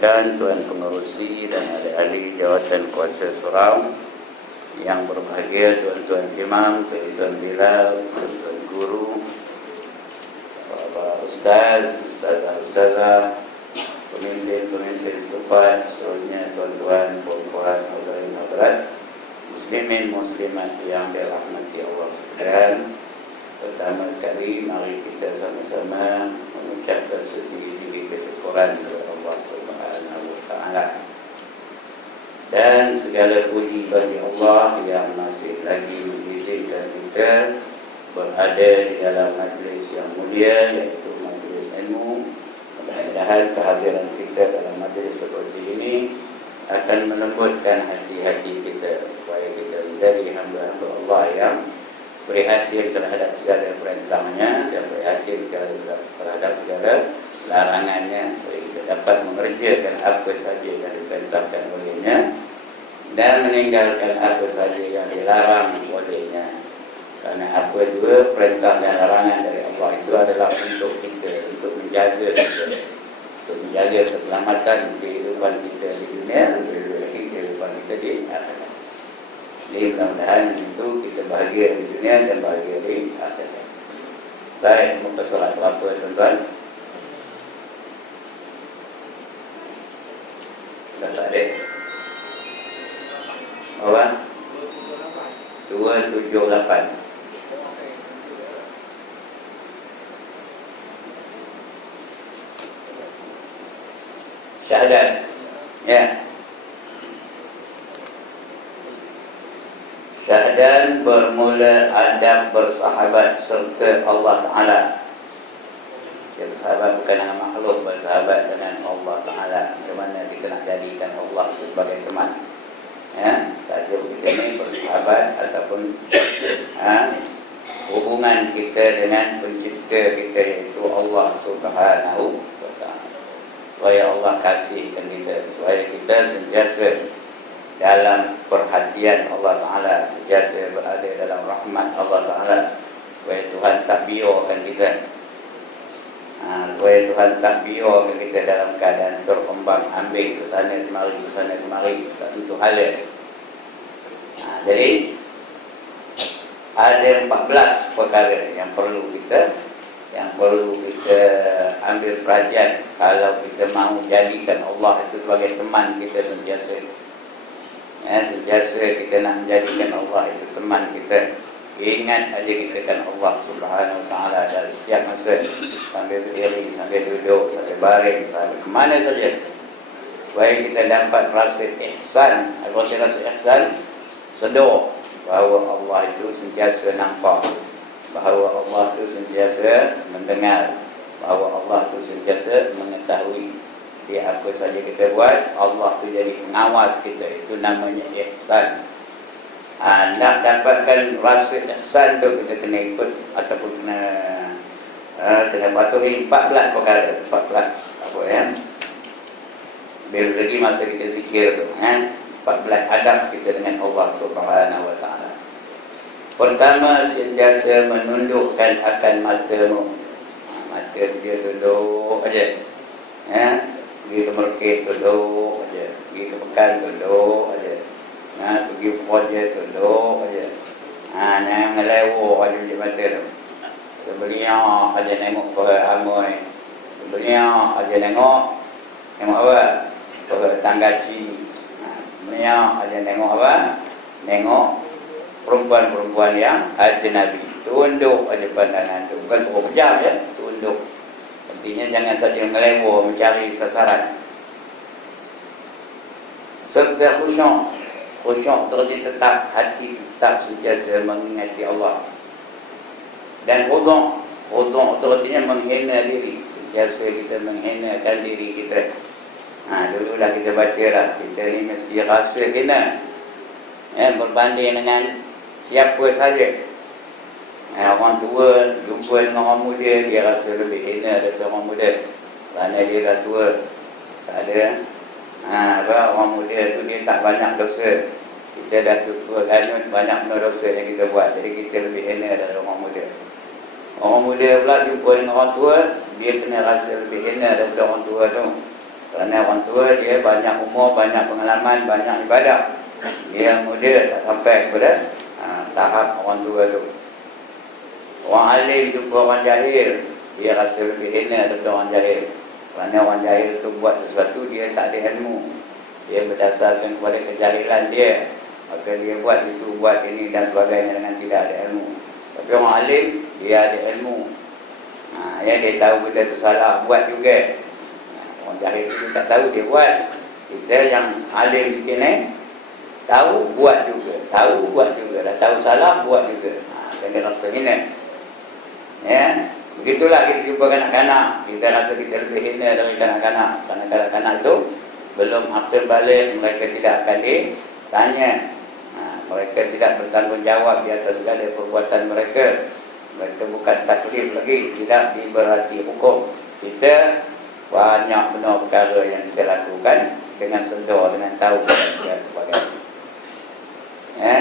rekan-rekan, tuan pengerusi dan ahli-ahli jawatan kuasa surau yang berbahagia, tuan-tuan imam, tuan-tuan bilal, tuan-tuan guru, para ustaz, ustazah, pemimpin-pemimpin setempat, seterusnya tuan-tuan, puan-puan, hadirin-hadirat, muslimin muslimat yang dirahmati Allah sekalian. Pertama sekali, mari kita sama-sama mengucapkan sendiri kesyukuran kepada Allah Subhanahu wa Ta'ala. Dan segala puji bagi Allah yang masih lagi mengizinkan kita berada di dalam majlis yang mulia, yaitu majlis ilmu. Mudah-mudahan kehadiran kita dalam majlis seperti ini akan melembutkan hati-hati kita supaya kita menjadi hamba-hamba Allah yang prihatin terhadap segala perintahnya dan prihatin terhadap segala larangannya, supaya kita dapat mengerjakan apa saja yang diperintahkan olehnya dan meninggalkan apa saja yang dilarang olehnya. Karena apa juga perintah dan larangan dari Allah itu adalah untuk kita, untuk menjaga kita, untuk menjaga keselamatan kehidupan kita di dunia dan kehidupan kita di akhirat. Jadi mudah-mudahan itu kita bahagia di dunia dan bahagia di akhirat. Baik, muka solat apa tuan-tuan? Dah tak ada. Apa? 278. Syahadat. Ya. Syahadat bermula adab bersahabat serta Allah Ta'ala. Bersahabat bukan dengan makhluk, bersahabat dengan Allah Ta'ala. Bagaimana kita nak jadikan Allah sebagai teman. Ya, tajuk kita ni bersahabat ataupun hubungan kita dengan pencipta kita, iaitu Allah Subhanahu wa Ta'ala. Supaya Allah kasihkan kita, supaya kita sentiasa dalam perhatian Allah Ta'ala, sentiasa berada dalam rahmat Allah Ta'ala, supaya Tuhan tak biarkan kita, supaya Tuhan tak biarkan kita dalam keadaan terombang ambing ke sana kemari, tentu hala. Jadi ada 14 perkara yang perlu kita ambil perhatian kalau kita mahu jadikan Allah itu sebagai teman kita sentiasa. Ya, sentiasa kita nak menjadikan Allah itu teman kita. Ingat aja kita kan Allah Subhanahu Wa Ta'ala dalam setiap masa, sambil berdiri, sambil duduk, sambil baring, sambil kemana saja, supaya kita dapat rasa ihsan. Apa rasa ihsan? Sedar bahawa Allah itu sentiasa nampak, bahawa Allah itu sentiasa mendengar, bahawa Allah itu sentiasa mengetahui. Dia apa saja kita buat, Allah tu jadi pengawas kita. Itu namanya ihsan. Nak dapatkan rasa ihsan tu kita kena ikut ataupun kena patuhi 14 perkara. 14 apa ya? Biar lagi masa kita zikir tu, 14 adab kita dengan Allah Subhanahu Wa Ta'ala. Pertama, sentiasa menundukkan akan matamu. Mata dia tunduk aja. Ya, pergi ke market tunduk aja, pergi ke pekan tunduk aja, pergi projek tunduk aja. Jangan ngelewo aja di mata tu. Sebenarnya aja nengok perah amoi. Sebenarnya aja nengok apa? Perah tanggaci. Sebenarnya aja nengok apa? Nengok perempuan-perempuan yang ajnabi. Tunduk aja pandangan tu. Bukan suruh pejam ya, tunduk. Artinya jangan saja ngelewo mencari sasaran. Serta khusyuk. Khusyuk terus tetap, hati tetap sentiasa mengingati Allah. Dan khuduk. Khuduk itu artinya menghina diri. Sentiasa kita menghinakan diri kita. Dululah kita baca lah, kita ni mesti rasa hina, ya, berbanding dengan siapa saja. Orang tua jumpa dengan orang muda, dia rasa lebih hina daripada orang muda kerana dia dah tua. Tak ada orang muda tu dia tak banyak dosa. Kita dah tua ganyut, banyak dosa yang kita buat. Jadi kita lebih hina daripada orang muda. Orang muda pula jumpa dengan orang tua, dia kena rasa lebih hina daripada orang tua tu. Kerana orang tua dia banyak umur, banyak pengalaman, banyak ibadah. Dia muda tak sampai kepada tahap orang tua tu. Orang alim jumpa orang jahil, dia rasa lebih hina daripada orang jahil. Kerana orang jahil tu buat sesuatu dia tak ada ilmu. Dia berdasarkan kepada kejahilan dia, maka dia buat itu, buat ini dan sebagainya dengan tidak ada ilmu. Tapi orang alim, dia ada ilmu. Ya, dia tahu benda tu salah, buat juga. Orang jahil itu tak tahu, dia buat. Kita yang alim sikit ni, tahu, buat juga. Tahu, buat juga. Dah tahu salah, buat juga. Dan dia rasa hina. Ya, begitulah kita jumpa kanak-kanak. Kita rasa kita lebih hina dari kanak-kanak. Kerana kanak-kanak tu belum akil balik, mereka tidak akan ditanya. Mereka tidak bertanggungjawab di atas segala perbuatan mereka. Mereka bukan taklif lagi, tidak diberhati hukum. Kita banyak benar perkara yang kita lakukan dengan sedar, dengan tahu dan sebagainya. Ya.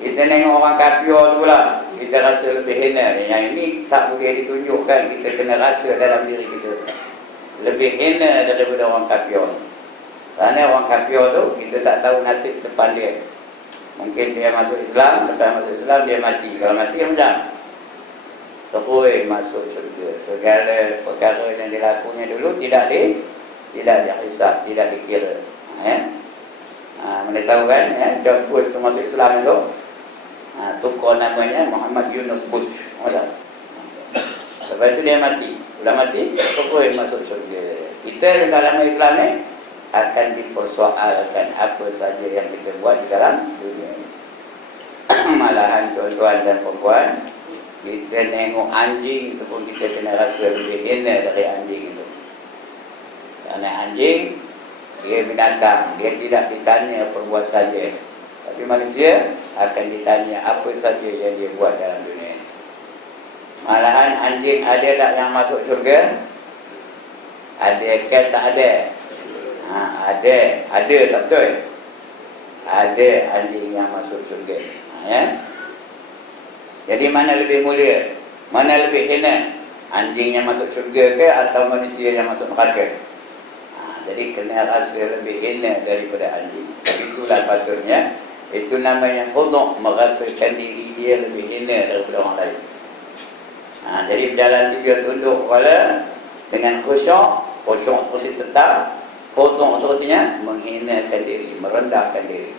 Kita tengok orang kafir tu lah, kita rasa lebih hina. Yang ini tak boleh ditunjukkan, kita kena rasa dalam diri kita lebih hina daripada orang kafir. Kerana orang kafir tu kita tak tahu nasib depan dia. Mungkin dia masuk Islam, lepas masuk Islam dia mati. Kalau mati macam terus masuk syurga. Segala perkara yang dilakunya dulu tidak dihisab, tidak dikira. Mana tahu kan, George Bush tu masuk Islam esok, tukar namanya Muhammad Yunus Bush. Lepas itu dia mati. Sudah mati, terus masuk syurga. Kita yang dalam Islam ni akan dipersoalkan apa saja yang kita buat di dalam dunia. Malahan tuan-tuan dan perempuan, kita tengok anjing itu pun kita kena rasa lebih hina dari anjing itu. Kerana anjing, dia binatang, dia tidak ditanya perbuatan dia. Tapi manusia akan ditanya apa saja yang dia buat dalam dunia. Malahan anjing ada tak yang masuk syurga? Ada ke tak ada? Ada tak betul? Ada anjing yang masuk syurga. Ya. Jadi mana lebih mulia? Mana lebih hina? Anjing yang masuk syurga ke atau manusia yang masuk neraka? Jadi kena rasa lebih hina daripada anjing. Itulah patutnya. Itu namanya khudu', merasakan diri dia lebih hina daripada orang lain. Jadi berjalan tiga tunduk kepala dengan khusyuk terus tetap. Khudu' itu artinya menghinakan diri, merendahkan diri.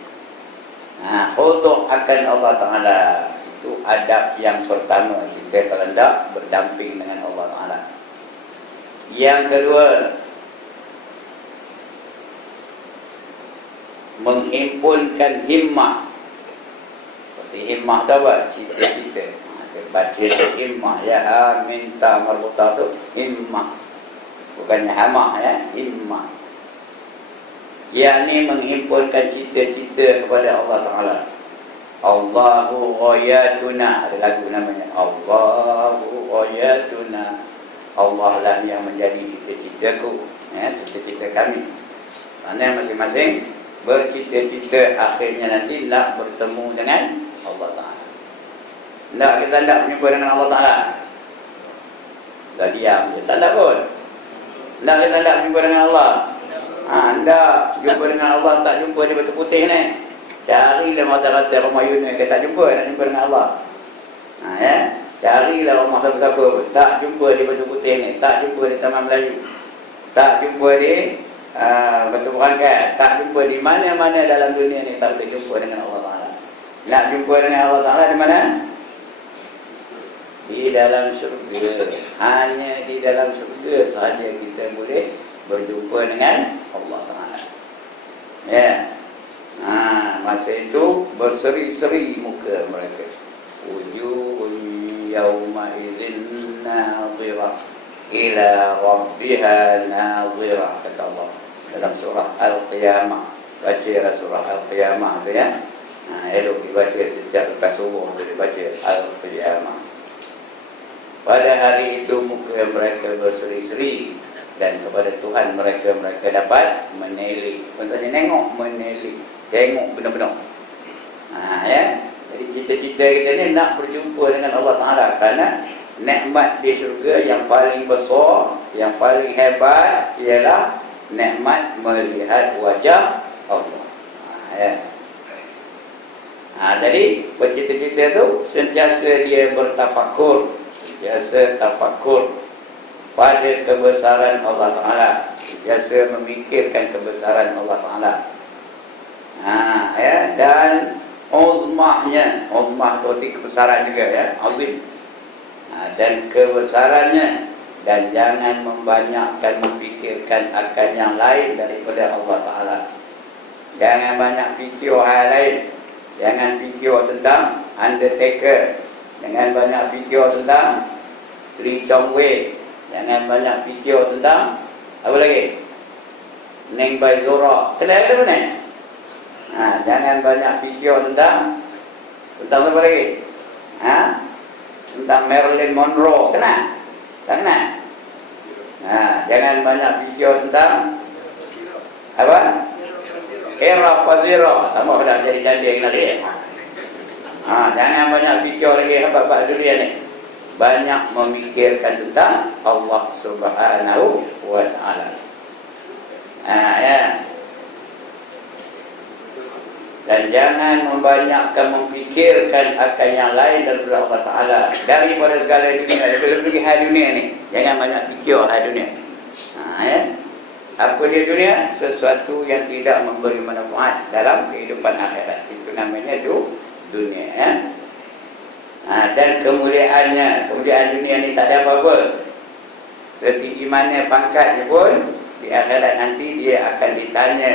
Khudu' akan Allah Ta'ala. Itu adab yang pertama kita kalau hendak berdamping dengan Allah Ta'ala. Yang kedua, menghimpunkan himmah. Seperti himmah tu apa? Cita-cita. Baca himmah. Ya, minta marbuta tu himmah. Bukannya hamah, ya, himmah. Yakni menghimpunkan cita-cita kepada Allah Ta'ala. Allahu ghayatuna. Ada lagu namanya Allahu ghayatuna. Allah lah yang menjadi cita-citaku, cita-cita kami. Mana masing-masing bercita-cita akhirnya nanti nak bertemu dengan Allah Ta'ala. Tak, kita tak berjumpa dengan Allah Ta'ala. Dah diam je, tak nak pun. Tak, kita tak berjumpa dengan Allah. Tak jumpa dengan Allah, tak jumpa di batu putih ni. Cari dalam mata-mata Ramayun ni, dia tak jumpa, nak jumpa dengan Allah. Carilah rumah siapa-siapa pun, tak jumpa di batu putih ni, tak jumpa di Taman Melayu, tak jumpa di Batu Berangkat, tak jumpa di mana-mana dalam dunia ni, tak boleh jumpa dengan Allah Ta'ala. Nak jumpa dengan Allah Ta'ala di mana? Di dalam syurga. Hanya di dalam syurga sahaja kita boleh berjumpa dengan Allah Ta'ala. Ya. Masa itu berseri-seri muka mereka. Wujuhun yawma idzin nadhirah ila rabbiha nadhirah, kata Allah dalam surah Al-Qiyamah. Baca surah Al-Qiyamah tu ya. Elok dibaca setiap lepas subuh, dibaca Al-Qiyamah. Pada hari itu muka mereka berseri-seri dan kepada Tuhan mereka dapat menelik. Maksudnya nengok, menelik, tengok benar-benar. Ya. Jadi cita-cita kita ni nak berjumpa dengan Allah Ta'ala, kerana nikmat di syurga yang paling besar yang paling hebat ialah nikmat melihat wajah Allah. Ya. Jadi bercita-cita tu sentiasa dia bertafakur, sentiasa tafakur pada kebesaran Allah Ta'ala, sentiasa memikirkan kebesaran Allah Ta'ala. Ya, dan uzmahnya, uzmah itu kebesaran juga ya, azim. Dan kebesarannya, dan jangan membanyakkan memikirkan akan yang lain daripada Allah Ta'ala. Jangan banyak fikir hal lain. Jangan fikir tentang Undertaker. Jangan banyak fikir tentang Lee Chong Wei. Jangan banyak fikir tentang apa lagi? Neng Bai Zora. Kenal ke mana? Jangan banyak fikir tentang apa lagi? Tentang Marilyn Monroe. Kenal? Tak kenal? Jangan banyak fikir tentang apa? Era Fazira. Sama dah jadi yang lagi. Jangan banyak fikir lagi apa-apa dunia ni. Banyak memikirkan tentang Allah Subhanahu wa Ta'ala. Ya. Dan jangan membanyakkan memfikirkan akan yang lain daripada Allah Ta'ala. Daripada segala dunia. Daripada pergi hal dunia ni. Jangan banyak fikir hal dunia. Ya. Apa dia dunia? Sesuatu yang tidak memberi manfaat dalam kehidupan akhirat. Itu namanya dunia. Ya. Dan kemuliaannya, kemuliaan dunia ni tak ada apa-apa. Setinggi mana pangkatnya pun, di akhirat nanti dia akan ditanya.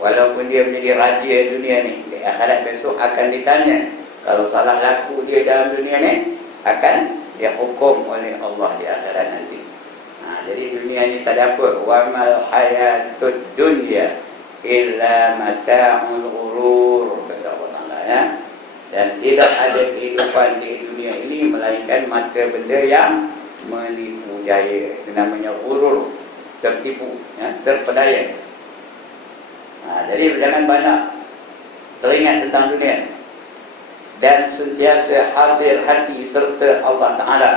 Walaupun dia menjadi raja dunia ni, di akhirat besok akan ditanya. Kalau salah laku dia dalam dunia ni, akan dia hukum oleh Allah di akhirat nanti. Jadi dunia ni tak ada apa. Wa mal hayatud dunya illa mata'ul ghurur, kata Allah Ta'ala ya. Dan tidak ada kehidupan di dunia ini melainkan mata benda yang menipu jaya. Itu namanya ghurur, tertipu ya, terpedaya. Jadi jangan banyak teringat tentang dunia dan sentiasa hadir hati serta Allah Ta'ala.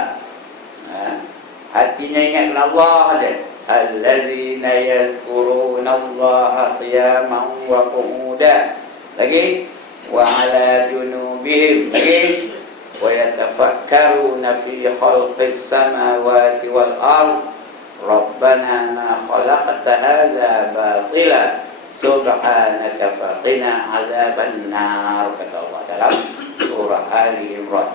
Hatinya ingat Allah aja. Allazina yadhkuruna Allah qiyaman wa qu'udan. Lagi wa 'ala junubihim. Lagi wa yatafakkaruna fi khalqis samawati wal ard. Rabbana ma khalaqta hadza batila subhanaka faqina 'adzaban nar, kata Allah dalam surah Ali Imran.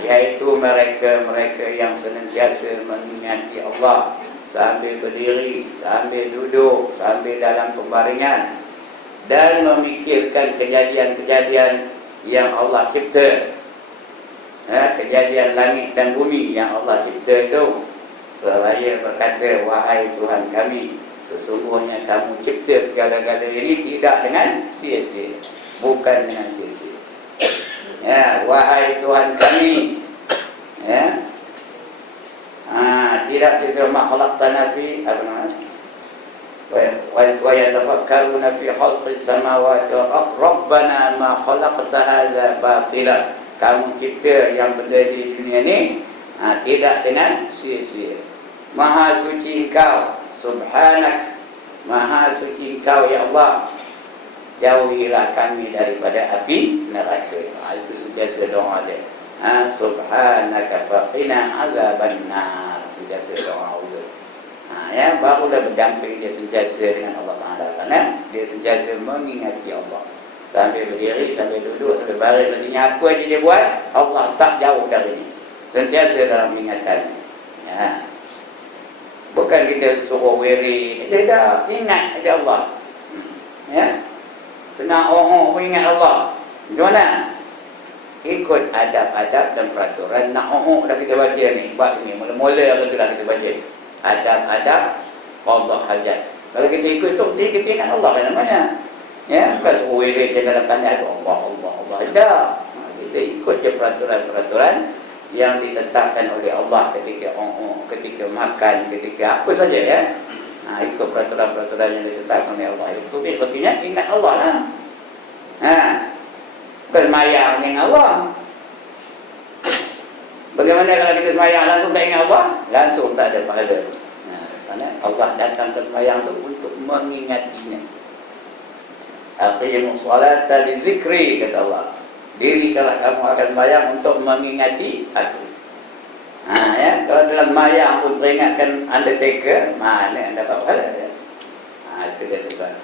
Yaitu mereka-mereka yang senantiasa mengingati Allah sambil berdiri, sambil duduk, sambil dalam pembaringan, dan memikirkan kejadian-kejadian yang Allah cipta. Kejadian langit dan bumi yang Allah cipta itu, seraya berkata, wahai Tuhan kami, sesungguhnya kamu cipta segala-galanya ini tidak dengan sia-sia, bukan dengan sia-sia. Ya, wahai Tuhan kami, ya, tidak sia-sia ma khalaqtana fi wa yatafakkaruna fi khalqis samawati wal ard. Rabbana ma khalaqta hadza batila. Kamu cipta yang benda di dunia ni tidak dengan sia-sia. Maha suci Engkau, subhanak, maha suci Engkau ya Allah. Jauhilah kami daripada api neraka. Itu sentiasa doa dia. Subhanaka faqina azaban nar. Sentiasa doa itu. Ya, barulah berdamping dia sentiasa dengan Allah Ta'ala. Karena dia sentiasa mengingati Allah. Sambil berdiri, sambil duduk, sambil baring, nantinya apa aja dia buat, Allah tak jauh dari ini. Sentiasa dalam ingatannya. Ya. Bukan kita suruh wirid. Dia ingat aja Allah. Ya. Kena pun ingat Allah. Macam mana? Ikut adab-adab dan peraturan. Nak dah kita baca ni. Bab ni mula-mula kita dah kita baca. Adab-adab qada hajat. Kalau kita ikut tu, kita ingat Allah kan namanya. Ya, bukan suruh wirid je dalam pandai tu Allah, Allah, Allah. Tak. Kita ikut je peraturan-peraturan yang ditetapkan oleh Allah ketika ketika makan, ketika apa saja ya. Ikut peraturan-peraturan yang ditetapkan oleh Allah. Itu artinya ingat Allah lah. Bukan mayang dengan Allah. Bagaimana kalau kita sembahyang langsung tak ingat Allah? Langsung tak ada pahala. Kerana Allah datang ke sembahyang tu untuk mengingatinya. Aqimus salata li zikri, kata Allah. Dirikanlah kamu akan sembahyang untuk mengingati aku. Ya, kalau dalam sembahyang pun teringatkan undertaker, mana anda dapat pahala dia? Itu dia tuan.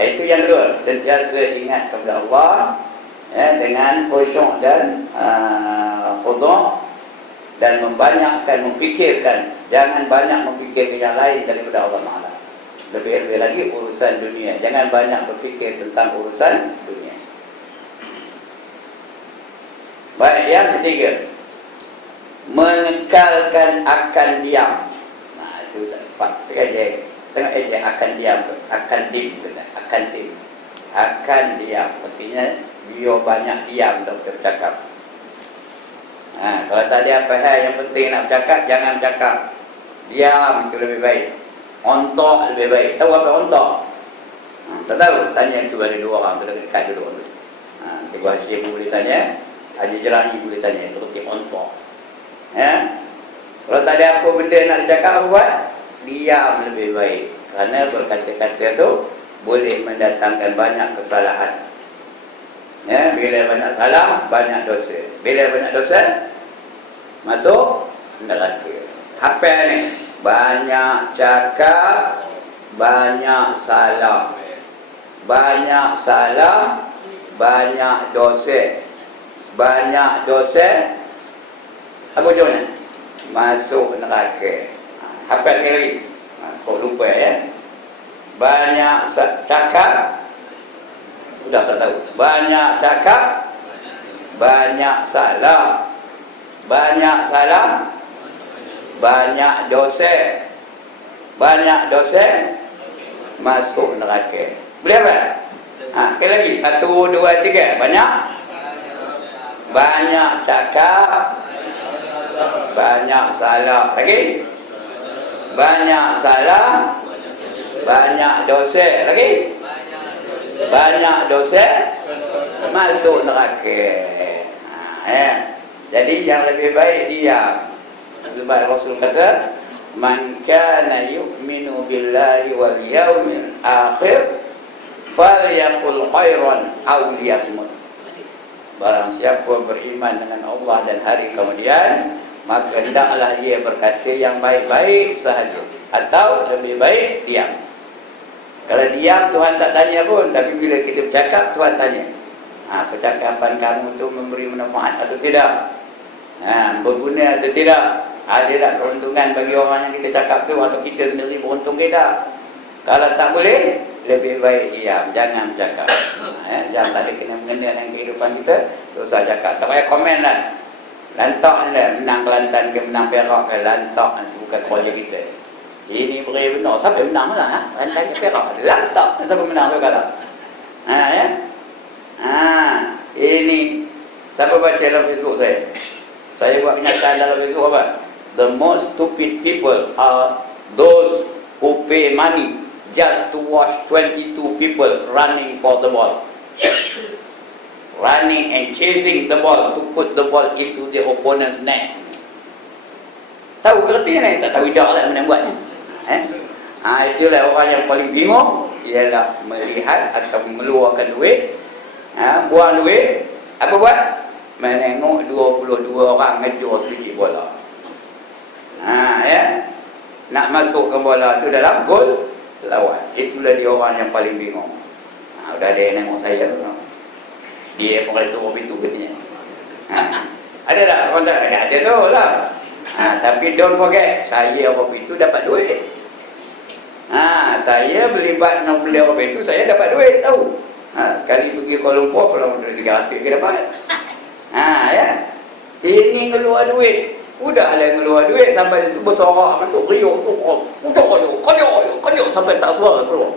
Itu yang kedua, sentiasa ingat kepada Allah, ya, dengan khusyuk dan khudu' dan membanyakkan memfikirkan, jangan banyak memfikirkan yang lain daripada Allah Taala. Lebih-lebih lagi urusan dunia, jangan banyak berfikir tentang urusan dunia. Baik, yang ketiga, mengekalkan akan diam. Itu tak terkejut. Tengok aja akan diam tu, akan dim, akan diam. Artinya dia banyak diam untuk bercakap. Kalau tak ada apa hal yang penting nak bercakap, jangan bercakap. Diam itu lebih baik. Ontok lebih baik. Tahu apa ontok? Tak tahu? Tanya tu, ada dua orang tu dekat dulu. Cikgu Hashim boleh tanya, Haji Jerani boleh tanya. Itu reti ontok. Kalau tak ada apa benda nak bercakap, apa buat? Diam lebih baik. Kerana berkata-kata tu boleh mendatangkan banyak kesalahan. Bila banyak salah, banyak dosa. Bila banyak dosa, masuk neraka. Apa ni? Banyak cakap, banyak salah. Banyak salah, banyak dosa. Banyak dosa, apa ujungnya? Masuk neraka. Apa sekali lagi? Kau lupa ya? Banyak cakap, sudah tak tahu. Banyak cakap, banyak salah. Banyak salah, banyak dosa. Banyak dosa, masuk neraka. Boleh apa? Sekali lagi. 1, 2, 3. Banyak cakap, banyak salah. Lagi? Banyak salah, banyak dosa. Lagi? Banyak dosa, masuk neraka. Jadi yang lebih baik diam. Sebab Rasul kata, man kana yu'minu billahi wal yawmil akhir falyaqul khairan aw liyasmut. Barang siapa beriman dengan Allah dan hari kemudian, maka hendaklah ia berkata yang baik-baik sahaja, atau lebih baik diam. Kalau diam Tuhan tak tanya pun, tapi bila kita bercakap Tuhan tanya. Percakapan kamu tu memberi manfaat atau tidak? Berguna atau tidak? Ada tak keuntungan bagi orang yang kita cakap tu, atau kita sendiri beruntung ke tak? Kalau tak boleh, lebih baik diam, jangan bercakap. Jangan tak ada kena-mengena dengan kehidupan kita, tak usah cakap. Tak payah komen lah. Lantak je lah, menang Kelantan ke menang Perak ke, lantak itu bukan kerja kita. Ini beri benar, siapa menang lah? Kelantan ke Perak, lantak, siapa menang tu kalah. Ini siapa baca dalam Facebook saya? Saya buat kenyataan dalam Facebook apa? The most stupid people are those who pay money just to watch 22 people running for the ball. Running and chasing the ball to put the ball into the opponent's net. Tahu kertinya ni? Tak tahu dah lah mana buatnya. Itulah orang yang paling bingung, ialah melihat atau mengeluarkan duit, buang duit, apa buat? Menengok 22 orang ngejor sedikit bola. Nak masuk ke bola tu dalam gol lawan. Itulah dia orang yang paling bingung. Udah ada yang tengok saya tu. Dia pun kali turun pintu katanya. Ada tak? Orang tak ada tu lah. Tapi don't forget, saya orang itu dapat duit. Saya berlibat dengan beli orang itu, saya dapat duit, tahu. Sekali pergi Kuala Lumpur, kalau 300 ke dapat. Ini ngeluar duit. Udahlah ngeluar duit sampai itu bersorak betul, riuh tu, konyok sampai tak suara keluar.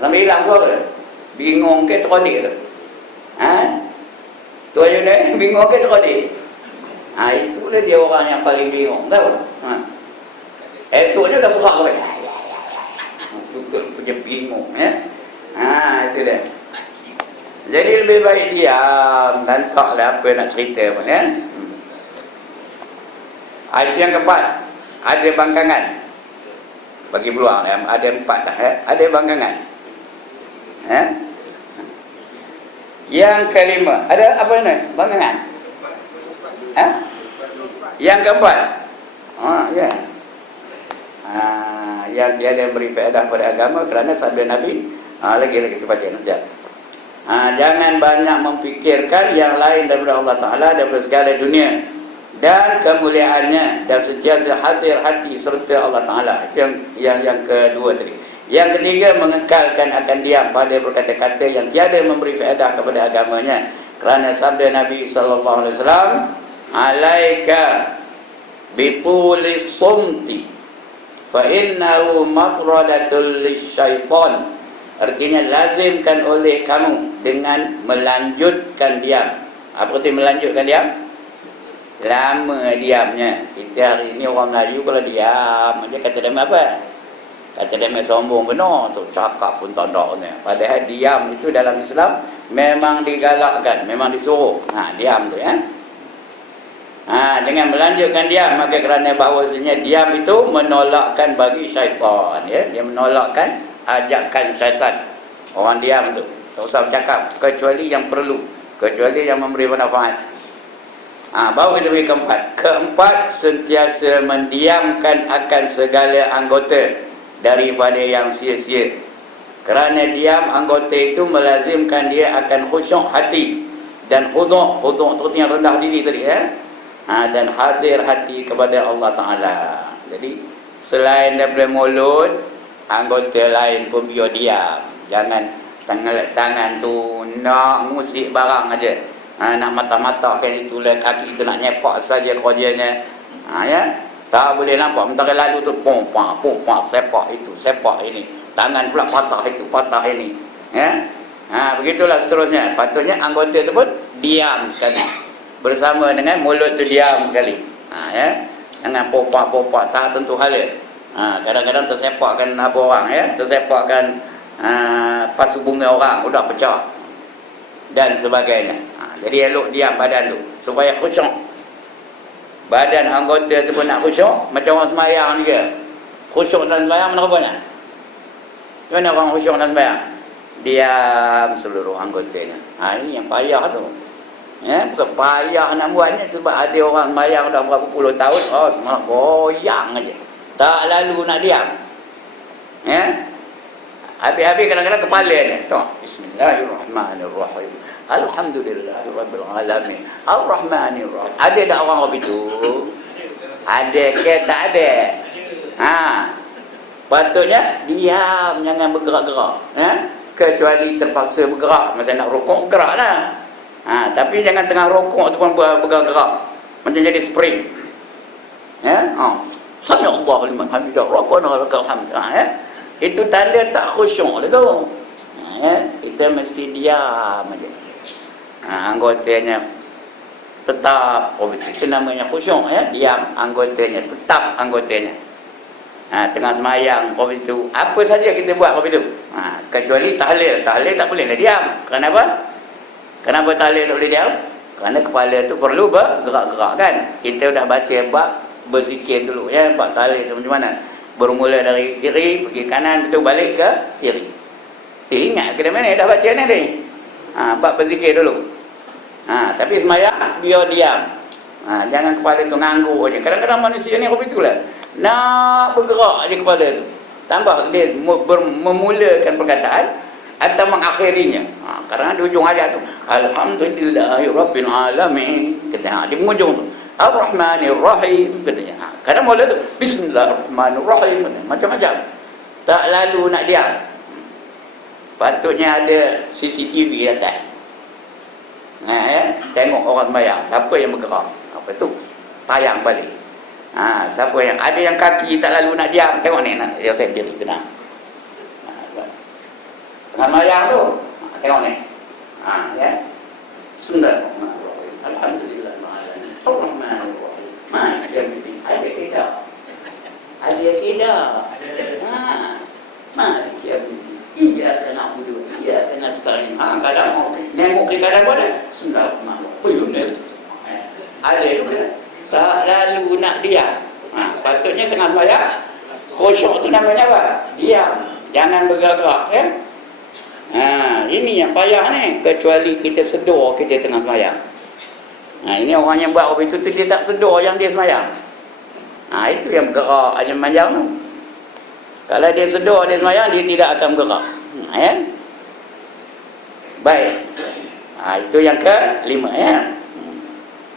Sampai hilang suara. Bingung ke terodik tu. Tu aja ni, bingung ke terodik. Itulah dia orang yang paling bingung, tahu. Esoknya dah serak lagi. Itu punya bingung itu dia. Jadi lebih baik diam dan taklah apa nak cerita pun Itu yang keempat. Ada bangkangan. Bagi peluang ada 4 dah. Ada bangkangan. Yang kelima, ada apa ni? Bangkangan. Yang keempat. Ya. Yang tiada memberi faedah pada agama kerana sabda Nabi. Lagi kita baca nanti. Jangan banyak memfikirkan yang lain daripada Allah Ta'ala, daripada segala dunia dan kemuliaannya, dan sentiasa hadir hati serta Allah Ta'ala. Itu yang kedua tadi. Yang ketiga, mengekalkan akan diam pada berkata-kata yang tiada memberi faedah kepada agamanya kerana sabda Nabi SAW, alaika bitulis sumti fa innahu matradatul lisyaitan. Artinya lazimkan oleh kamu dengan melanjutkan diam. Apa arti melanjutkan diam? Lama diamnya. Kita hari ini orang Melayu kalau diam aja kata dia apa? Kata dia sombong benar tu, cakap pun tak ada ni. Padahal diam itu dalam Islam memang digalakkan, memang disuruh. Diam tu ya. Dengan melanjutkan diam, maka kerana bahawasanya diam itu menolakkan bagi syaitan ya. Dia menolakkan ajakan syaitan. Orang diam tu tak usah bercakap kecuali yang perlu, kecuali yang memberi manfaat. Baru kita beri keempat, sentiasa mendiamkan akan segala anggota daripada yang sia-sia. Kerana diam anggota itu melazimkan dia akan khusyuk hati dan khudu' tu yang rendah diri tadi ya. Dan hadir hati kepada Allah Ta'ala. Jadi selain daripada mulut, anggota lain pun biar diam. Jangan tangan tu nak musik barang aja. Nak mata-mata kan itu lah, kaki tu nak nyepak saja kerjanya. Ya. Tak boleh nampak mentara lalu tu pompa, sepak itu, sepak ini. Tangan pula patah itu, patah ini. Ya. Begitulah seterusnya. Patutnya anggota tu pun diam sekali. Bersama dengan mulut tu diam sekali. Ya. Jangan pompa tak tentu hala. Kadang-kadang tersepakkan apa orang ya, tersepakkan pasu bunga orang, udah pecah dan sebagainya. Jadi elok diam badan tu supaya khusyuk. Badan anggota tu pun nak khusyuk, macam orang sembahyang dia. Khusyuk dalam sembahyang mana rupanya? Mana orang khusyuk dalam sembahyang? Diam seluruh anggotanya. Ini yang payah tu. Ya, bukan payah nak buatnya sebab ada orang sembahyang dah berapa puluh tahun, semua goyang aja. Tak lalu nak diam. Ya. Habis-habis kadang-kadang kepala ni. Bismillahirrahmanirrahim. Alhamdulillahirabbil alamin. Arrahmanirrahim. Ada tak orang begitu? Ada ke tak ada? Patutnya diam, jangan bergerak-gerak. Kecuali terpaksa bergerak, macam nak rokok geraklah. Tapi jangan tengah rokok tu pun bergerak-gerak. Macam jadi spring. Ya? Sami Allahu liman hamidah, Rabbana lakal hamd. Itu tanda tak khusyuk lah tu. Kita mesti diam aja. Anggotanya tetap, itu namanya khusyuk ya, diam anggotanya, tetap anggotanya. Tengah semayang itu apa saja kita buat itu. Kecuali tahlil tak boleh lah diam. Kenapa? Kenapa tahlil tak boleh diam? Kerana kepala tu perlu bergerak-gerak kan. Kita dah baca bab berzikir dulu ya, bab tahlil macam mana? Bermula dari kiri pergi kanan, betul balik ke kiri. Ingat ke mana dah baca ni ni? Bab berzikir dulu. Tapi semayang biar diam. Jangan kepala tu nganggur aja. Kadang-kadang manusia ni apa itulah. Nak bergerak aja kepala tu. Tambah dia memulakan perkataan atau mengakhirinya. Kadang-kadang di ujung ayat tu alhamdulillahirabbil alamin. Kata di ujung tu Ar-Rahmanir-Rahim katanya. Kadang mula tu Bismillahirrahmanirrahim. Macam-macam. Tak lalu nak diam. Patutnya ada CCTV atas. Tengok orang sembahyang, siapa yang bergerak. Apa tu? Tayang balik. Siapa yang ada yang kaki tak lalu nak diam, tengok ni nak dia saya berdiri tenang. Tengah sembahyang tu, tengok ni. Ya. Bismillahirrahmanirrahim. Alhamdulillah. Ar-Rahmanir-Rahim. Macam ni. Ada tidak? Ada tidak? Macam ni. Iyyaka na'budu wa iyyaka nasta'in. Kadang nengok ke kanan pun ada. Bismillahirrahmanirrahim. Ada juga. Tak lalu tu nak diam. Patutnya tengah sembahyang khusyuk tu namanya apa? Diam, jangan bergerak-gerak, ya. Ini yang payah ni, kecuali kita sedar kita tengah sembahyang. Ini orang yang buat apa itu tu dia tak sedar yang dia sembahyang. Itu yang bergerak aja panjang tu. Kalau dia sedar dia sembahyang, dia tidak akan bergerak. Ya. Baik. Itu yang kelima, ya.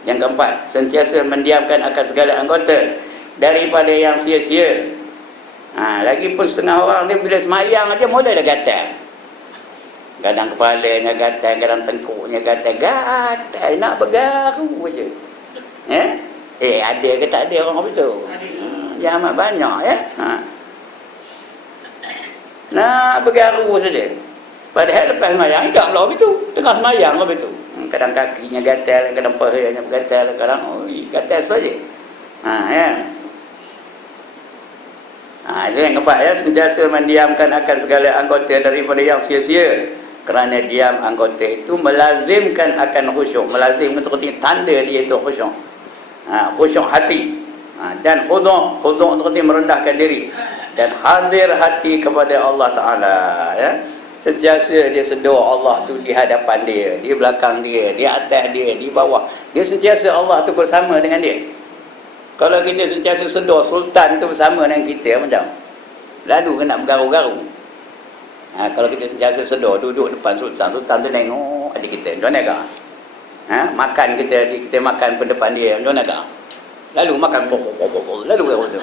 Yang keempat, sentiasa mendiamkan akan segala anggota daripada yang sia-sia. Lagipun setengah orang dia bila semayang aja mula dah gatal. Kadang kepalanya gatal, kadang tengkuknya gatal, nak bergaru aja. Ada ke tak ada orang begitu? Yang amat banyak, ya. Nak bergaru saja. Padahal lepas semayang tak pula begitu. Tengah semayang begitu. Kadang kakinya gatal, kadang pahanya gatal, kadang gatal saja. Ya. Itu yang keempat, ya. Sentiasa mendiamkan akan segala anggota daripada yang sia-sia. Kerana diam anggota itu melazimkan akan khusyuk. Melazim itu artinya tanda dia itu khusyuk. Khusyuk hati. Dan khudu' itu artinya merendahkan diri. Dan hadir hati kepada Allah Ta'ala, ya. Sentiasa dia sedar Allah tu di hadapan dia, di belakang dia, di atas dia, di bawah. Dia sentiasa Allah tu bersama dengan dia. Kalau kita sentiasa sedar Sultan tu bersama dengan kita, macam lalu kena bergaru-garu. Kalau kita sentiasa sedar duduk depan Sultan, Sultan tu tengok aja kita, macam mana kah? Makan kita makan pada depan dia, macam mana kah? Lalu makan lalu tu.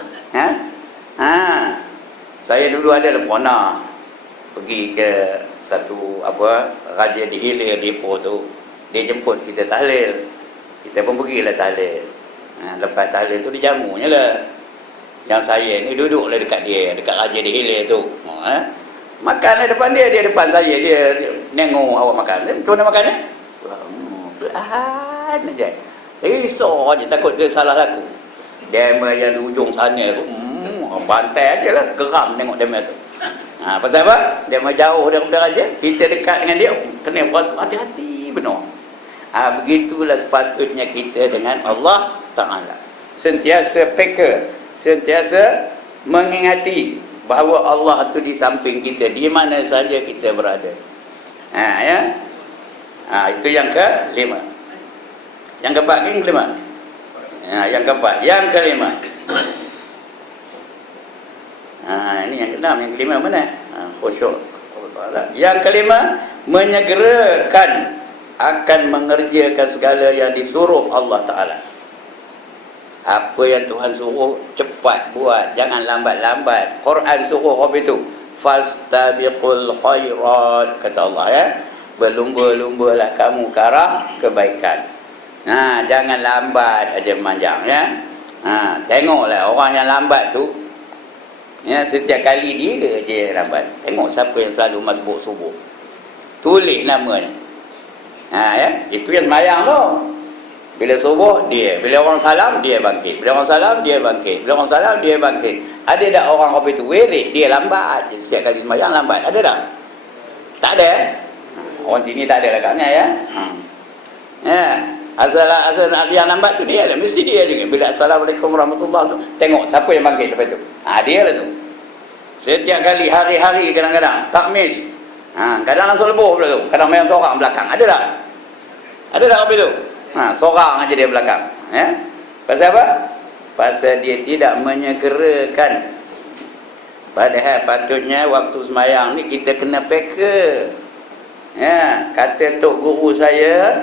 Saya dulu ada pernah pergi ke satu raja di hilir depo tu. Dia jemput kita tahlil. Kita pun pergilah tahlil. Lepas tahlil tu dijamunya lah. Yang saya ni duduklah dekat dia, dekat raja di hilir tu. Makanlah depan dia depan saya. Dia nengok awak makan. Macam mana makan ni? Pelan aja. Risau je takut dia salah laku. Demo yang di ujung sana tu, bantai aja lah, geram tengok demo tu. Pasal apa? Dia jauh daripada raja, kita dekat dengan dia, kena buat hati-hati benar. Begitulah sepatutnya kita dengan Allah Ta'ala. Sentiasa peka, sentiasa mengingati bahawa Allah tu di samping kita, di mana saja kita berada. Ya. Itu yang kelima. Yang keempat, yang kelima. Yang keempat, yang kelima. Ini yang keenam, yang kelima mana? Khusyuk. Yang kelima, menyegerakan akan mengerjakan segala yang disuruh Allah Ta'ala. Apa yang Tuhan suruh, cepat buat, jangan lambat-lambat. Quran suruh apa itu? Fastabiqul khairat, kata Allah, ya. Berlumba-lumbalah kamu ke arah kebaikan. Jangan lambat aja manjang, ya. Tengoklah orang yang lambat tu, ya, setiap kali dia je lambat. Tengok siapa yang selalu masbuk subuh, tulis namanya. Ya, itu yang semayang tu. Bila subuh dia, bila orang salam dia bangkit, bila orang salam dia bangkit, bila orang salam dia bangkit. Ada tak orang apa itu wirid dia lambat je, setiap kali semayang lambat? Ada tak? Tak ada. Orang sini tak ada agaknya, ya. Asal yang lambat tu dia lah, mesti dia juga. Bila Assalamualaikum warahmatullahi tu, tengok siapa yang bangkit lepas tu. Dia lah tu. Setiap kali, hari-hari kadang-kadang tak miss. Kadang langsung lebuh pula tu. Kadang main seorang belakang. Ada tak? Ada tak apa tu? Seorang aja dia belakang. Ya? Pasal apa? Pasal dia tidak menyegerakan. Padahal patutnya waktu semayang ni kita kena peka. Ya, kata tok guru saya,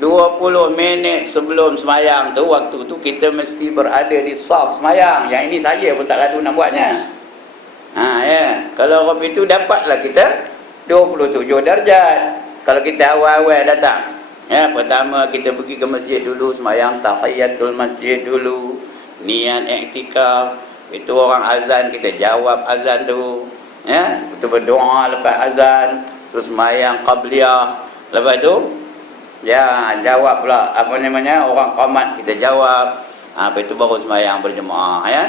20 minit sebelum semayang tu, waktu tu kita mesti berada di saf semayang. Yang ini saya pun tak lalu nak buatnya. Ya. Kalau waktu itu dapatlah kita 27 darjat. Kalau kita awal-awal datang, ya, pertama kita pergi ke masjid dulu, semayang tahiyatul masjid dulu, niat iktikaf. Itu orang azan, kita jawab azan tu, ya, kita berdoa lepas azan, terus semayang qabliyah. Lepas tu ya, jawab pula apa namanya, orang qamat kita jawab. Lepas itu baru semayang berjemaah, ya.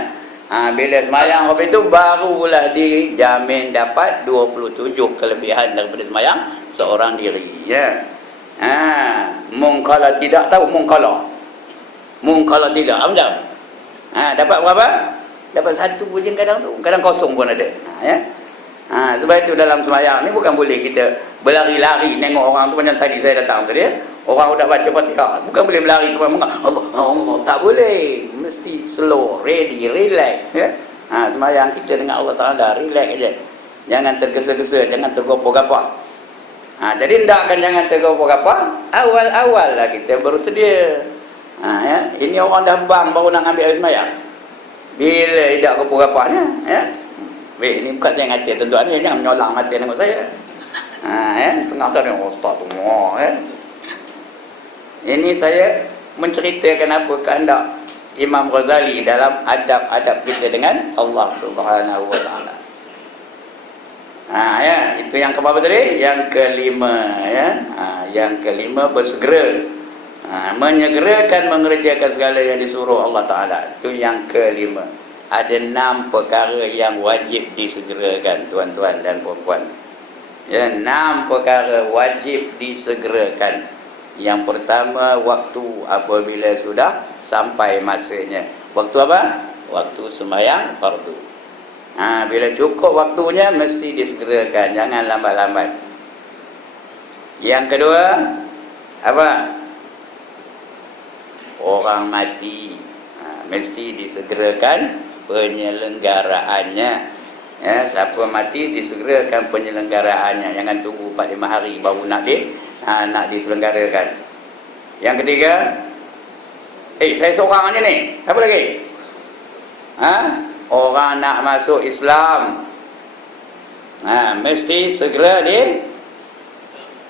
Bila semayang apa itu barulah dijamin dapat 27 kelebihan daripada semayang seorang diri, ya. Mungkala tidak tahu mungkala tidak macam Dapat berapa? Dapat satu je kadang tu. Kadang kosong pun ada. Ya. Sebab itu dalam sembahyang ni bukan boleh kita berlari-lari tengok orang tu macam tadi saya datang tadi. Orang sudah baca Fatihah. Bukan boleh berlari tu Allah, Allah. Tak boleh. Mesti slow, ready, relax. Ya. Sembahyang kita dengan Allah Ta'ala relax aja. Jangan tergesa-gesa, jangan tergopoh-gapoh. Jadi hendakkan jangan tergopoh-gapoh. Awal-awal lah kita bersedia. Ya. Ini orang dah bang baru nak ambil air sembahyang. Bila tidak gopoh-gapohnya, ya. Ini bukan saya ngati tuan-tuan ni, jangan menyolang mati tengok saya. Ya, setengah tu tengok ustaz tu. Ya. Ini saya menceritakan apa kehendak Imam Ghazali dalam adab-adab kita dengan Allah Subhanahu wa taala. Ya, itu yang keberapa tadi? Yang kelima, ya. Yang kelima bersegera. Menyegerakan mengerjakan segala yang disuruh Allah Ta'ala. Itu yang kelima. Ada 6 perkara yang wajib disegerakan, tuan-tuan dan puan-puan. Ya, 6 perkara wajib disegerakan. Yang pertama, waktu apabila sudah sampai masanya. Waktu apa? Waktu sembahyang fardu. Bila cukup waktunya mesti disegerakan, jangan lambat-lambat. Yang kedua, apa? Orang mati, mesti disegerakan penyelenggaraannya. Ya, siapa mati disegerakan penyelenggaraannya. Jangan tunggu 4-5 hari baru nak diselenggarakan. Yang ketiga, saya seorang aja ni. Apa lagi? Orang nak masuk Islam, mesti segera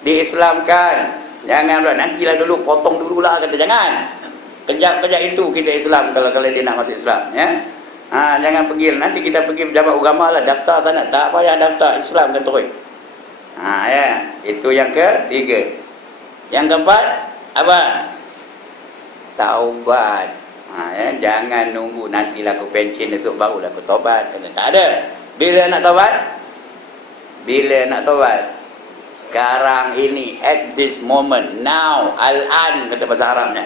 diislamkan. Jangan nantilah dulu, potong dululah kata, jangan. Kejap-kejap itu kita Islam kalau dia nak masuk Islam, ya. Jangan pergi, nanti kita pergi pejabat agama lah, daftar sana. Tak payah daftar, Islam kan terus. Ya, itu yang ketiga. Yang keempat, apa? Taubat. Ya, jangan nunggu nantilah aku pencen esok barulah aku taubat. Tak ada. Bila nak taubat? Bila nak taubat? Sekarang ini, at this moment, now, al-an kata bahasa Arabnya.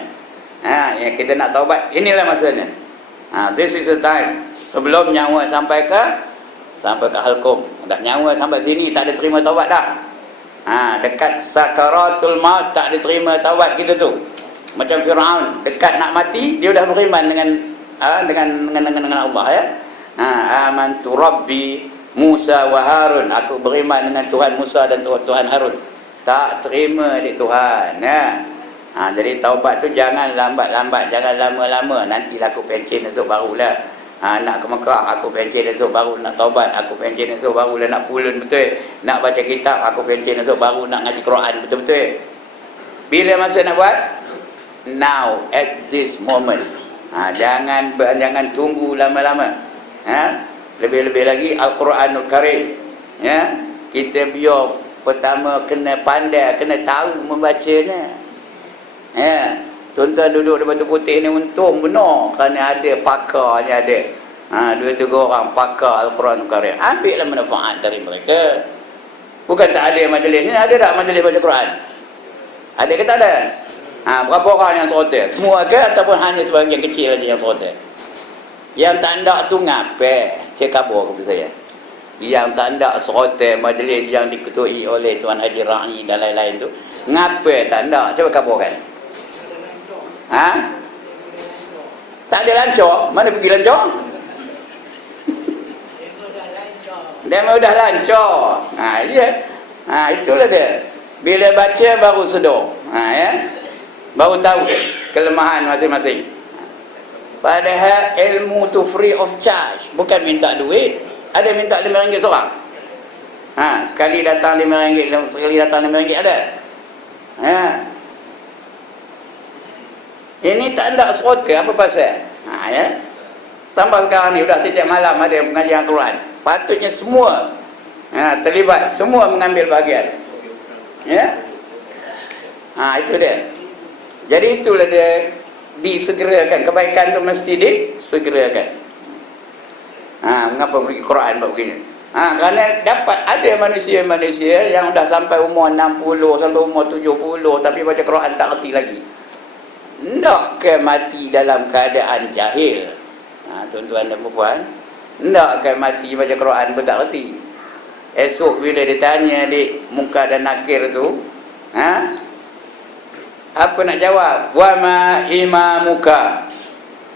Yang kita nak taubat, inilah masanya. This is the time. Sebelum nyawa sampai ke halkum. Dah nyawa sampai sini tak ada terima taubat dah. Dekat sakaratul maut tak ada terima taubat kita tu. Macam Firaun, dekat nak mati dia dah beriman dengan Allah, ya. Amantu rabbi Musa wa Harun. Aku beriman dengan Tuhan Musa dan Tuhan Harun. Tak terima di Tuhan, ya. Jadi taubat tu jangan lambat-lambat, jangan lama-lama. Nantilah aku pencen esok barulah nak ke Mekah, aku pencen esok baru nak taubat, aku pencen esok barulah nak pulun betul, nak baca kitab, aku pencen esok baru nak ngaji Quran betul-betul. Bila masa nak buat? Now, at this moment. Jangan tunggu lama-lama. Lebih-lebih lagi Al-Quranul Karim, ya. Kita biar pertama kena pandai, kena tahu membacanya. Ya, tuan-tuan duduk di Batu Putih ni untung benar kerana ada pakarnya ada. 2-3 orang pakar Al-Quran Karim. Ambillah manfaat dari mereka. Bukan tak ada majlis ni, ada tak majlis baca Quran? Ada ke tak ada? Berapa orang yang serotel? Semua ke ataupun hanya sebahagian kecil saja yang serotel? Yang tak ada tu ngapai? Cek khabar kepada saya. Yang tak ada serotel majlis yang diketuai oleh Tuan Haji Ra'i dan lain-lain tu, ngapai tak ada? Cuba khabarkan. Tak ada lancor. Mana pergi lancor? Dia dah lancor. Ya. Itulah dia. Bila baca baru sedar. Ya. Baru tahu kelemahan masing-masing. Padahal ilmu tu free of charge. Bukan minta duit. Ada minta RM5 seorang. Sekali datang RM5, sekali datang RM5 ada. Ini tak ada serotel apa pasal? Ya. Tambah sekarang ni sudah setiap malam ada pengajian Quran. Patutnya semua terlibat, semua mengambil bahagian. Ya. Itu dia. Jadi itulah dia disegerakan, kebaikan tu mesti disegerakan. Mengapa pergi Quran buat begini? Kerana dapat ada manusia-manusia yang dah sampai umur 60, sampai umur 70 tapi baca Quran tak reti lagi. Nak ke mati dalam keadaan jahil? tuan-tuan dan puan, hendak akan mati baca Quran pun tak reti. Esok bila ditanya di Munkar dan Nakir tu, apa nak jawab? Wa ma imamuka?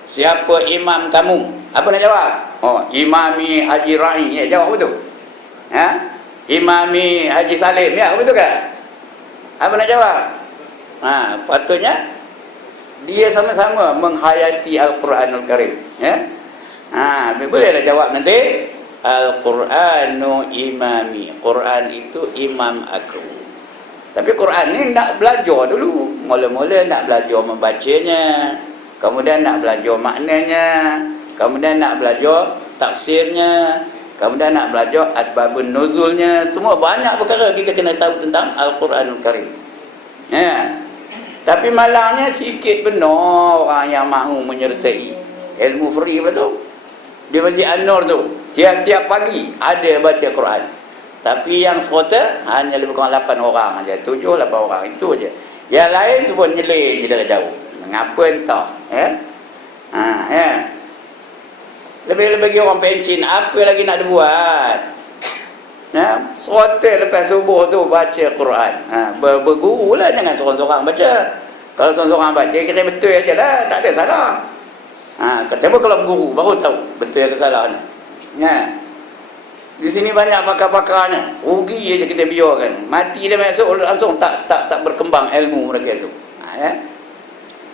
Siapa imam kamu? Apa nak jawab? Oh, Imami Haji Rai. Ya, jawab betul. Imami Haji Salim. Ya, betul kan? Apa nak jawab? Patutnya dia sama-sama menghayati Al-Quranul Karim. Ya. Bolehlah jawab nanti. Al-Quranu imami. Quran itu imam aku. Tapi Quran ni nak belajar dulu. Mula-mula nak belajar membacanya, kemudian nak belajar maknanya, kemudian nak belajar tafsirnya, kemudian nak belajar asbabun nuzulnya. Semua banyak perkara kita kena tahu tentang Al-Quranul Karim. Ya. Tapi malangnya sikit benar orang yang mahu menyertai ilmu free betul. Di Masjid An-Nur tu tiap-tiap pagi ada baca Quran. Tapi yang serota hanya lebih kurang 8 orang aja, 7-8 orang itu aja. Yang lain semua nyelih je dari jauh. Mengapa entah, Lebih-lebih orang pencin, apa lagi nak dibuat? Serota lepas subuh tu baca Quran. Berguru lah, jangan seorang-seorang baca. Kalau seorang-seorang baca kira betul aja lah, tak ada salah. Siapa kalau berguru baru tahu betul ke salahnya. Di sini banyak pakar-pakarnya. Rugi je kita biarkan. Mati dia masuk langsung tak berkembang ilmu mereka tu.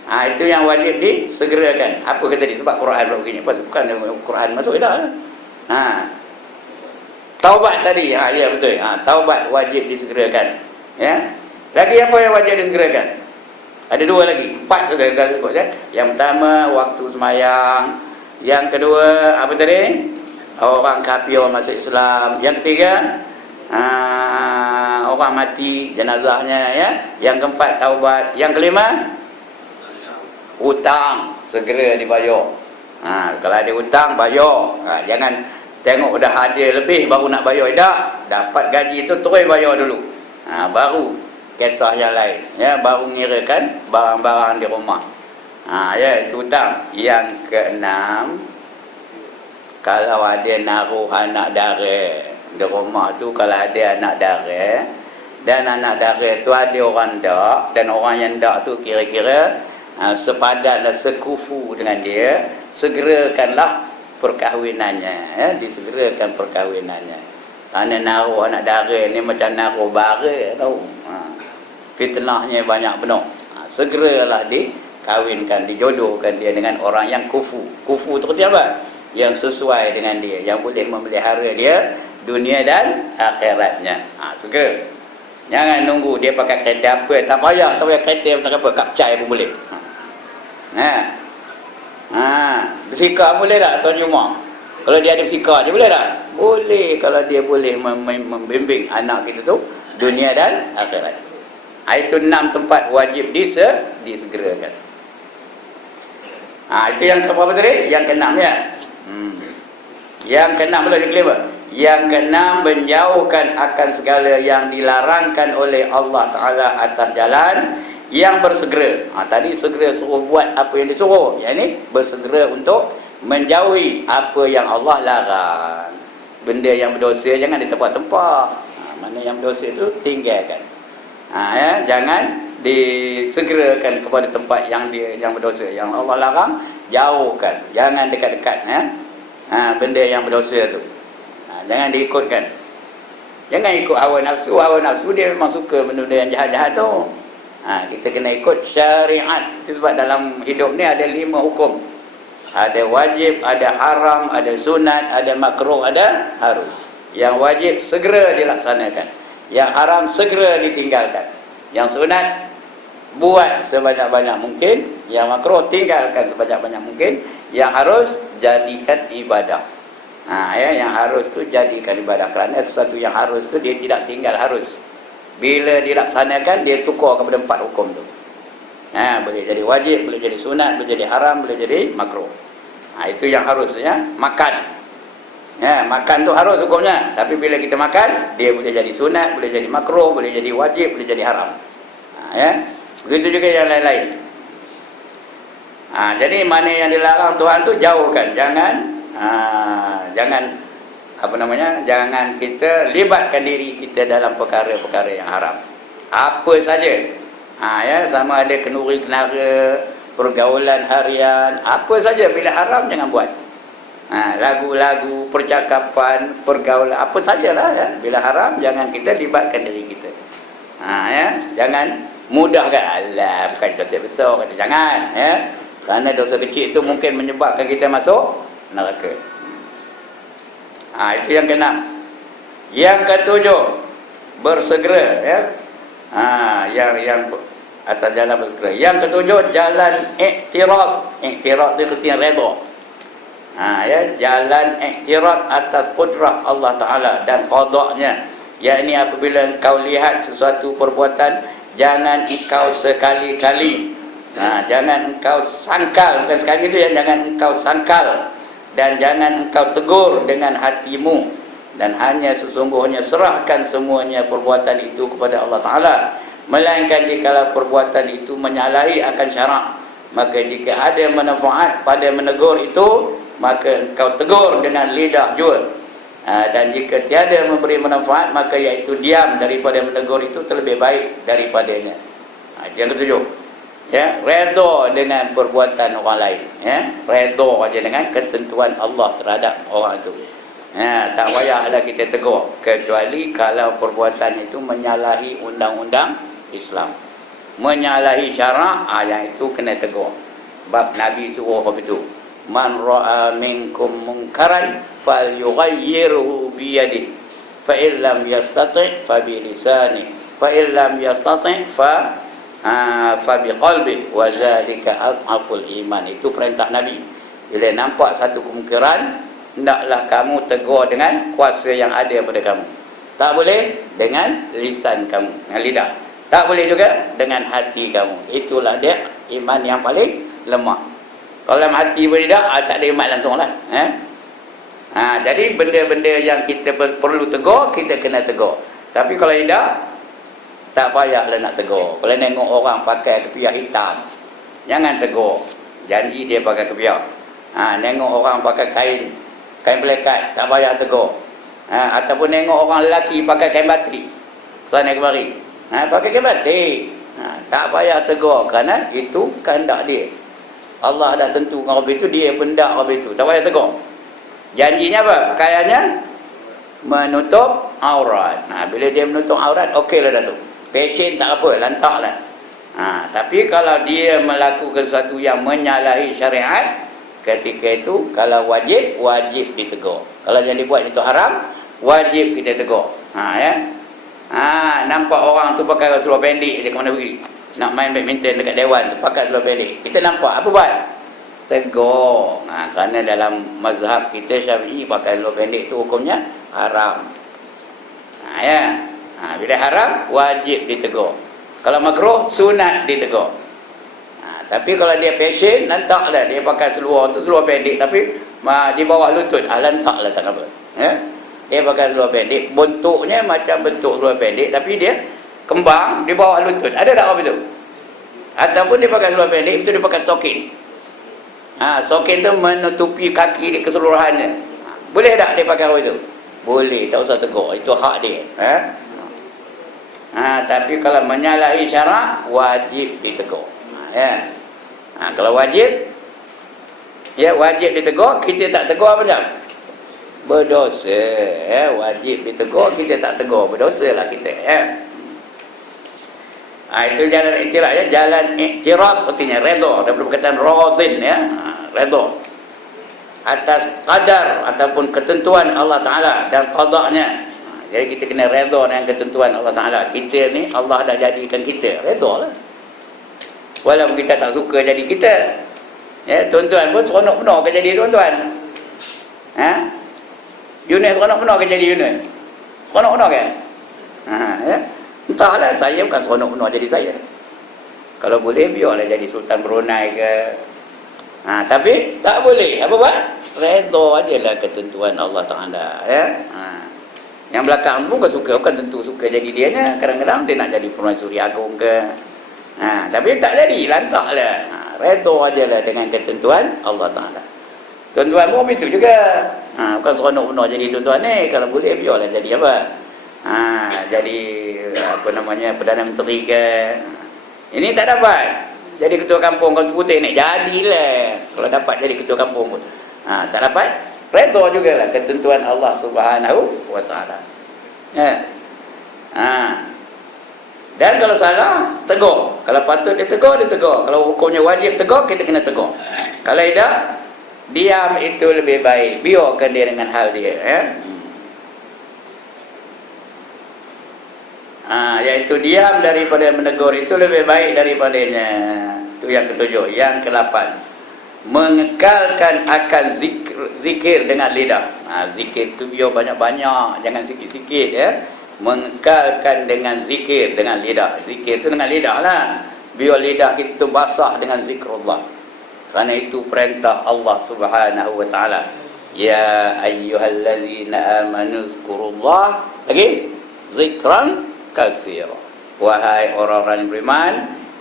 Itu yang wajib disegerakan. Apa kata dia? Sebab Quran pula begini. Bukan Quran masuk dah. Taubat tadi. Ya betul. Taubat wajib disegerakan. Ya. Lagi apa yang wajib disegerakan? Ada 2 lagi, 4 tu dah sebut ya. Yang pertama waktu semayang, yang kedua apa tadi? Orang kafir masuk Islam. Yang ketiga orang mati jenazahnya ya. Yang keempat taubat. Yang kelima hutang segera dibayar. Kalau ada hutang bayar. Jangan tengok dah ada lebih baru nak bayar. Tak, dapat gaji tu terus bayar dulu. Baru kisah yang lain ya, baru ngirakan barang-barang di rumah. Ya, itu hutang. Yang keenam, kalau ada naruh anak dara di rumah tu, kalau ada anak dara dan anak dara tu ada orang dak, dan orang yang dak tu kira-kira sepadanlah, sekufu dengan dia, segerakanlah perkahwinannya ya, disegerakan perkahwinannya. Kerana naruh anak dara ni macam naruh bara tahu. Fitnahnya banyak benar. Segeralah dikahwinkan, dijodohkan dia dengan orang yang kufu. Kufu tu apa? Yang sesuai dengan dia, yang boleh memelihara dia dunia dan akhiratnya. Segera. Jangan nunggu dia pakai kereta apa, tak payah kereta tak apa, kapcai pun boleh. Bersikap boleh tak tuan Jumah? Kalau dia ada bersikap je boleh tak? Boleh, kalau dia boleh membimbing anak kita tu dunia dan akhirat. Itu 6 tempat wajib disegerakan. Itu yang keberapa tadi? Yang ke-6 ya. Yang ke-6 belum, yang kelima. Yang ke-6, menjauhkan akan segala yang dilarangkan oleh Allah Ta'ala atas jalan yang bersegera. Tadi segera suruh buat apa yang disuruh. Yang ini bersegera untuk menjauhi apa yang Allah larang. Benda yang berdosa jangan di tempat-tempat. Mana yang berdosa itu tinggalkan. Jangan disegerakan kepada tempat yang berdosa, yang Allah larang, jauhkan. Jangan dekat-dekat benda yang berdosa tu. Jangan diikutkan. Jangan ikut hawa nafsu. Hawa nafsu dia memang suka benda yang jahat-jahat tu. Kita kena ikut syariat. Itu sebab dalam hidup ni ada 5 hukum. Ada wajib, ada haram, ada sunat, ada makruh, ada harus. Yang wajib segera dilaksanakan. Yang haram segera ditinggalkan. Yang sunat buat sebanyak-banyak mungkin. Yang makruh tinggalkan sebanyak-banyak mungkin. Yang harus jadikan ibadah. Yang harus tu jadikan ibadah. Kerana sesuatu yang harus tu dia tidak tinggal harus. Bila dilaksanakan dia tukar kepada 4 hukum tu. Boleh jadi wajib, boleh jadi sunat, boleh jadi haram, boleh jadi makruh. Itu yang harusnya. Makan. Makan tu harus hukumnya. Tapi bila kita makan, dia boleh jadi sunat, boleh jadi makruh, boleh jadi wajib, boleh jadi haram. Begitu juga yang lain-lain. Jadi mana yang dilarang Tuhan tu jauhkan. Jangan apa namanya? Jangan kita libatkan diri kita dalam perkara-perkara yang haram. Apa saja. Ya, sama ada kenduri kenara, pergaulan harian, apa saja bila haram jangan buat. Lagu-lagu, percakapan, pergaulan, apa sajalah ya. Bila haram jangan kita libatkan diri kita. Ya, jangan mudahkan. Alah, bukan dosa besar kata jangan ya. Kerana dosa kecil itu mungkin menyebabkan kita masuk neraka. Itu yang keenam. Yang ketujuh, bersegera ya. Yang atas jalan bersegera. Yang ketujuh, jalan iktirad. Iktirad itu artinya redha. Ya, jalan iktirad atas kudrah Allah Taala dan qadanya. Yakni apabila engkau lihat sesuatu perbuatan, jangan engkau sekali-kali jangan engkau sangkal, bukan sekali itu ya, jangan engkau sangkal dan jangan engkau tegur dengan hatimu, dan hanya sesungguhnya serahkan semuanya perbuatan itu kepada Allah Ta'ala. Melainkan jika perbuatan itu menyalahi akan syarak, maka jika ada manfaat pada menegur itu, maka engkau tegur dengan lidah jua. Dan jika tiada memberi manfaat, maka iaitu diam daripada menegur itu terlebih baik daripadanya. Yang ketujuh, ya, redha dengan perbuatan orang lain, ya, redha aja dengan ketentuan Allah terhadap orang itu. Tak payahlah kita tegur, kecuali kalau perbuatan itu menyalahi undang-undang Islam, menyalahi syarak, yang itu kena tegur. Sebab Nabi suruh apa itu, man ra'a minkum munkaran falyughayyirhu biyadihi fa in lam yastati' fa bi lisanihi fa in lam yastati' fa biqalbi wa zalika adhaful iman. Itu perintah Nabi. Bila nampak satu kemungkaran, hendaklah kamu tegur dengan kuasa yang ada pada kamu. Tak boleh dengan lisan kamu, dengan lidah. Tak boleh juga dengan hati kamu. Itulah dia iman yang paling lemah. Kalau dalam hati berlidah, tak ada iman langsung lah. Jadi benda-benda yang kita perlu tegur, kita kena tegur. Tapi kalau lidah, tak payahlah nak tegur. Kalau tengok orang pakai kepiah hitam, jangan tegur. Janji dia pakai kepiah. Tengok orang pakai kain pelekat, tak payah tegur. Ataupun tengok orang lelaki pakai kain batik, sana kemari, pakai kain batik, tak payah tegur, kerana itu kehendak dia. Allah dah tentu dengan Rabbi itu, dia pendak Rabbi itu, tak payah tegur. Janjinya apa? Pakaiannya menutup aurat. Bila dia menutup aurat, okeylah dah tu. Passion tak apa, lantaklah. Tapi kalau dia melakukan sesuatu yang menyalahi syariat, ketika itu kalau wajib ditegur. Kalau yang dibuat itu haram, wajib kita tegur. Ya. Nampak orang tu pakai seluar pendek je ke mana pergi, nak main badminton dekat dewan tu pakai seluar pendek, kita nampak apa buat? Tegur. Kerana dalam mazhab kita Syafi'i, pakai seluar pendek tu hukumnya haram. Ya. Bila haram, wajib ditegur. Kalau makruh, sunat ditegur. Tapi kalau dia passion, lantaklah dia pakai seluar tu, seluar pendek tapi di bawah lutut, lantaklah, tak apa. Ya? Dia pakai seluar pendek, bentuknya macam bentuk seluar pendek, tapi dia kembang di bawah lutut. Ada tak apa itu? Ataupun dia pakai seluar pendek, itu dia pakai stokin. Stokin tu menutupi kaki dia keseluruhannya. Boleh tak dia pakai apa itu? Boleh, tak usah tegur, itu hak dia. Tapi kalau menyalahi syarak, wajib ditegur. Ya. Kalau wajib, ya wajib ditegur, kita tak tegur apa macam? Berdosa. Ya, wajib ditegur, kita tak tegur, berdosa lah kita. Ya. Itu jalan iktirad, ya. Jalan iktirad artinya redha, daripada perkataan radin, ya. Redha atas qadar ataupun ketentuan Allah Ta'ala dan qada'nya. Jadi kita kena redha dengan ketentuan Allah Ta'ala. Kita ni Allah dah jadikan kita, redha lah. Walaupun kita tak suka jadi kita. Ya, tuan-tuan pun seronok penuh ke jadi tuan-tuan. Yunus seronok penuh ke jadi Yunus? Seronok penuh kan? Ya. Entahlah, saya bukan seronok penuh jadi saya. Kalau boleh, biarlah jadi Sultan Brunei ke. Tapi tak boleh. Apa buat? Redha ajalah ketentuan Allah Ta'ala. Ya. Yang belakang pun bukan tentu suka jadi dia nya. Kadang-kadang dia nak jadi Permaisuri Agung ke. Tapi tak jadi, lantaklah. Redha ajalah dengan ketentuan Allah Ta'ala. Tuan-tuan pun itu juga. Bukan seronok benar jadi tuan-tuan ni. Kalau boleh biarlah jadi apa? Jadi apa namanya, Perdana Menteri ke. Ini tak dapat. Jadi ketua kampung kalau putih ni jadilah. Kalau dapat jadi ketua kampung pun. Tak dapat. Redha jugalah ketentuan Allah Subhanahu wa Ta'ala. Ya. Dan kalau salah, tegur. Kalau patut dia tegur, dia tegur. Kalau hukumnya wajib tegur, kita kena tegur. Kalau tidak, diam itu lebih baik. Biarkan dia dengan hal dia. Ya? Iaitu diam daripada menegur itu lebih baik daripadanya. Itu yang ketujuh. Yang ke-8, mengekalkan akan zikir dengan lidah. Zikir itu biar banyak-banyak, jangan sikit-sikit ya. Mengekalkan dengan zikir dengan lidah. Zikir itu dengan lidah lah. Biar lidah kita tu basah dengan zikrullah. Kerana itu perintah Allah Subhanahu wa Ta'ala. Ya ayyuhallazina amanu zkurullah. Lagi zikran katsira. Wahai orang-orang yang beriman,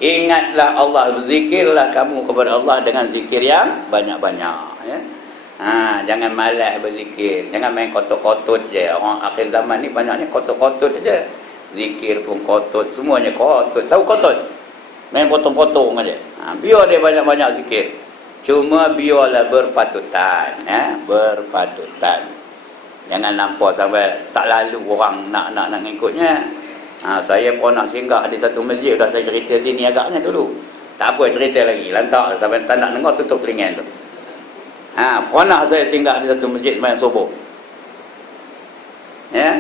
ingatlah Allah, berzikirlah kamu kepada Allah dengan zikir yang banyak-banyak ya. Jangan malas berzikir, jangan main kotot-kotot je. Orang akhir zaman ni banyaknya kotot-kotot je. Zikir pun kotot, semuanya kotot. Tahu kotot? Main potong-potong aja. Biar dia banyak-banyak zikir. Cuma biarlah berpatutan ya, berpatutan. Jangan nampak sampai tak lalu orang nak ngikutnya. Saya pernah singgah di satu masjid, dah saya cerita sini agaknya dulu. Tak apa cerita lagi, lantak sampai tak nak dengar tutup telinga tu. Pernah saya singgah di satu masjid sembahyang subuh. Ya.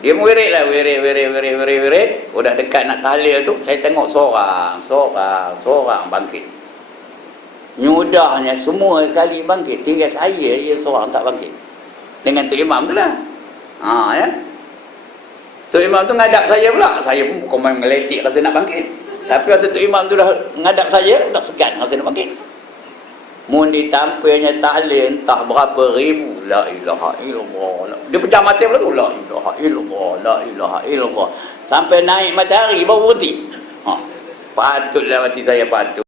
Dia wirid lah, wirid. Udah dekat nak tahlil tu, saya tengok seorang bangkit. Nyudahnya semua sekali bangkit, tinggal saya seorang tak bangkit. Dengan tu imam tu lah. Ya. Tu imam tu ngadap saya pula. Saya pun bukan main ngeletik rasa nak bangkit. Tapi rasa tu imam tu dah ngadap saya, dah segan rasa nak bangkit. Mun ditampilnya tahlil entah berapa ribu, la ilaha illallah. Dia pecah mata pula tu, la ilaha illallah, la ilaha illallah. Sampai naik matahari baru berhenti. Patutlah mati saya patut.